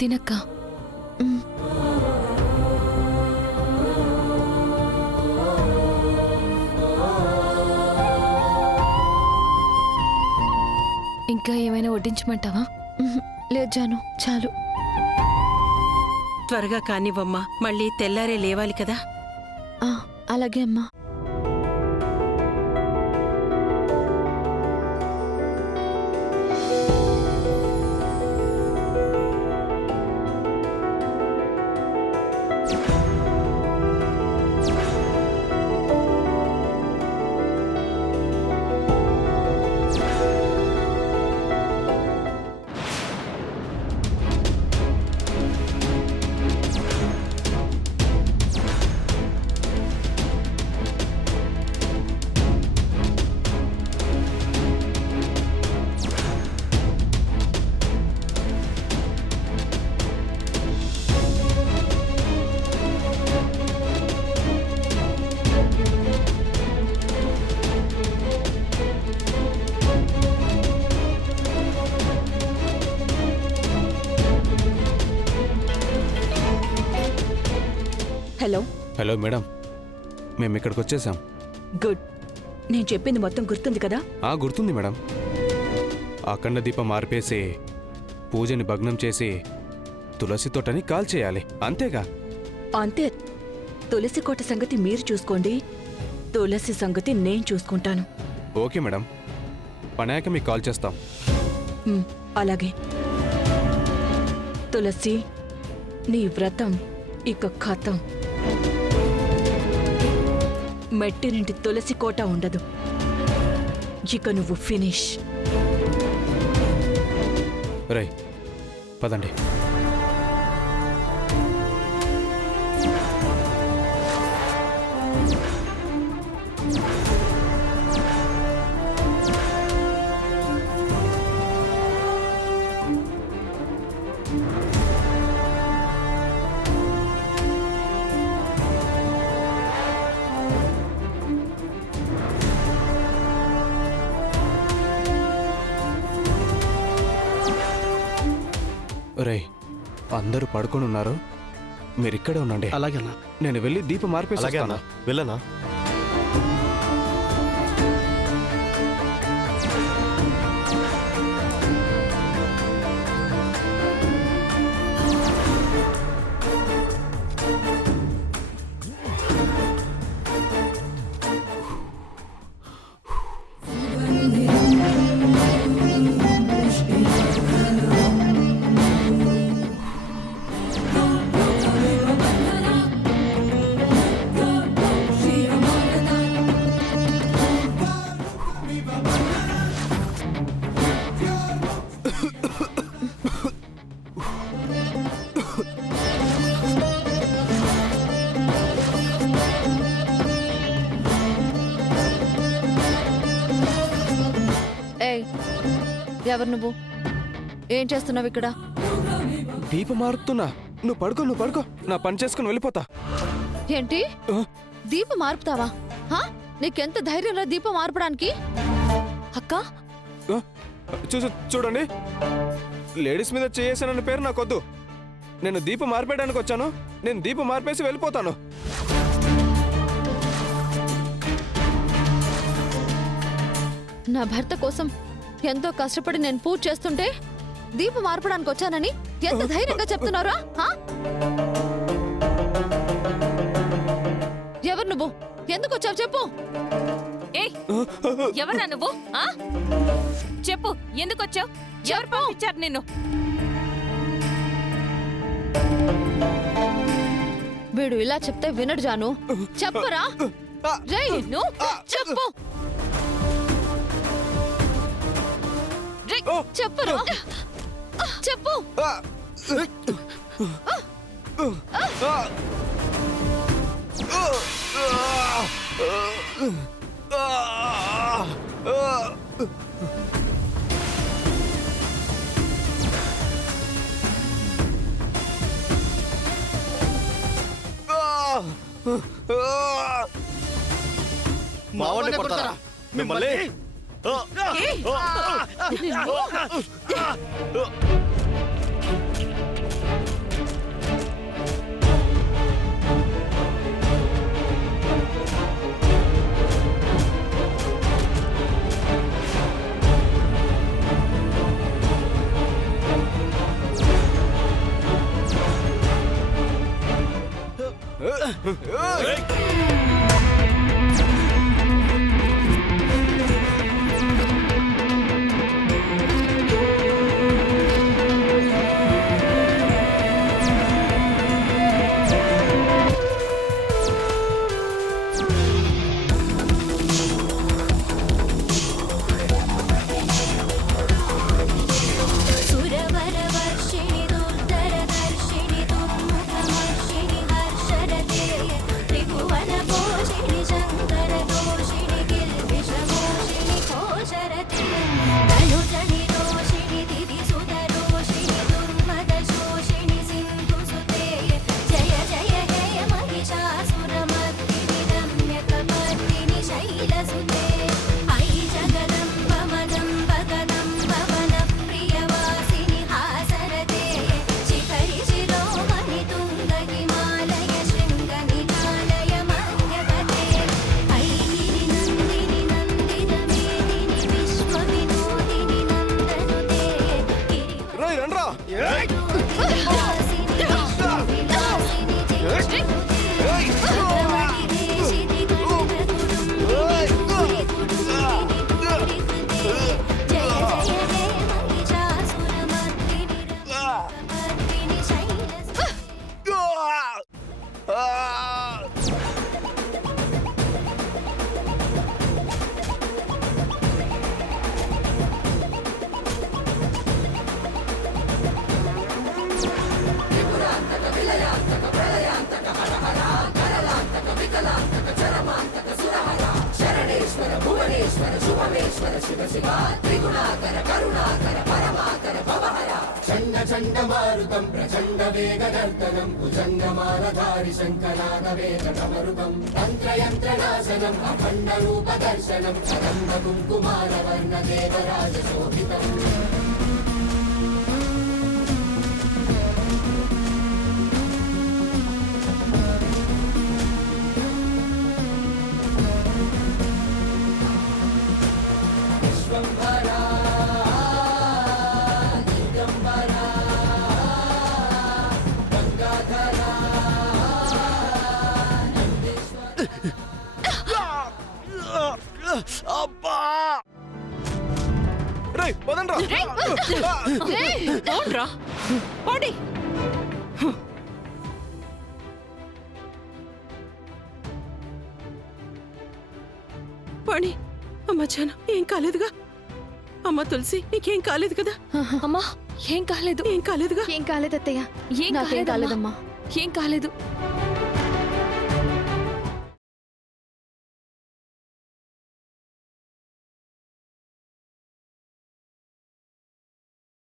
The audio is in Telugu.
తినక్క. ఇంకా ఏమైనా వడ్డించమంటావా? లేదు జాను, చాలు. త్వరగా కానివ్వమ్మా, మళ్ళీ తెల్లారే లేవాలి కదా. అలాగే అమ్మా. హలో హలో మేడం, మేము ఇక్కడికి వచ్చేసాం. గుడ్. నేను చెప్పింది మొత్తం గుర్తుంది కదా? గుర్తుంది మేడం. అఖండ దీపం ఆర్పేసి పూజని భగ్నం చేసి తులసి తోటని కాల్ చేయాలి, అంతేగా? అంతే. తులసి కోట సంగతి మీరు చూసుకోండి, తులసి సంగతి నేను చూసుకుంటాను. ఓకే మేడం, పనాక మీకు కాల్ చేస్తాం. అలాగే. తులసి, నీ వ్రతం ఇక ఖతం. మెట్టినింటి తులసి కోట ఉండదు. ఇక నువ్వు ఫినిష్. రై పదండి. రే, అందరూ పడుకొని ఉన్నారు, మీరిక్కడే ఉండండి. అలాగేనా? నేను వెళ్ళి దీపం మార్పేసి వెళ్ళనా? ఎవరు నువ్వు? ఏం చేస్తున్నావు ఇక్కడ? దీపం మారుతున్నా. నువ్వు పడుకో, నా పని చేసుకుని వెళ్ళిపోతా. ఏంటి? దీపం మార్పుతావా? నీకెంత ధైర్యంలో దీపం మార్పడానికి? అక్క, చూడండి, లేడీస్ మీద చేసానన్న పేరు నాకొద్దు. నేను దీపం మార్పేయడానికి వచ్చాను. నేను దీపం మార్పేసి వెళ్ళిపోతాను. నా భర్త కోసం ఎంతో కష్టపడి నేను పూజ చేస్తుంటే దీపం మార్పడానికి వచ్చానని ఎంత ధైర్యంగా చెప్తున్నారా? ఎవరు నువ్వు? ఎందుకు వచ్చావు చెప్పు. ఎవరా నువ్వు? చెప్పు, ఎందుకు వచ్చావు? ఎవరు పంపించారు నిన్ను? వీడు ఇలా చెప్తే వినడు జాను. చెప్పురా. చెప్పు. చెప్పురా. చెప్పు. మావాడిని కొడతారా మిమ్మల్ని? सुरवरवर्षिणि दुर्धरदर्शिनि दुर्मुखमर्षिणि हर्षरते त्रिभुवनपोषिणि शङ्करदोषिणि किल्बिषमोषिणि घोषरते तनुजनि दोषिणि दिदिसुतरोषिणि दुर्मदशोषिणि सिन्धुसुते जय जय जय महिषासुरमर्दिनि रम्यकपर्दिनि शैलसुते अयि जगदम्ब मदम्ब गदम्ब वनप्रियवासिनि हासरते शिखरि शिरोमणि तुङ्ग हिमालय शृङ्गनिकालय मध्यगते ऐगिरि नन्दिनि नन्दितमेदिनि विश्वविनोदिनि नन्दनुते రేయ్ రండ్రా गिरिवासिनि विश्वविलासिनि चित्रकुते चक्रवटिदेशिनि गणकुटुम्बिनि भूरिकुटुम्बिनि भूरिकृते जय जय हे महिषासुरमर्दिनि रम्यकपर्दिनि शैलसुते అబ్బా రేయ్ పదండ్రా పోండ్రా, పోండి. పోండి. అమ్మ జాను, ఏం కాలేదుగా? అమ్మ తులసి, నీకేం కాలేదు కదా? అమ్మా ఏం కాలేదు ఏం కాలేదుగా? ఏం కాలేదు అత్తయ్య, ఏం నాకేం కాలేదమ్మా. కాలేదమ్మా. ఏం కాలేదు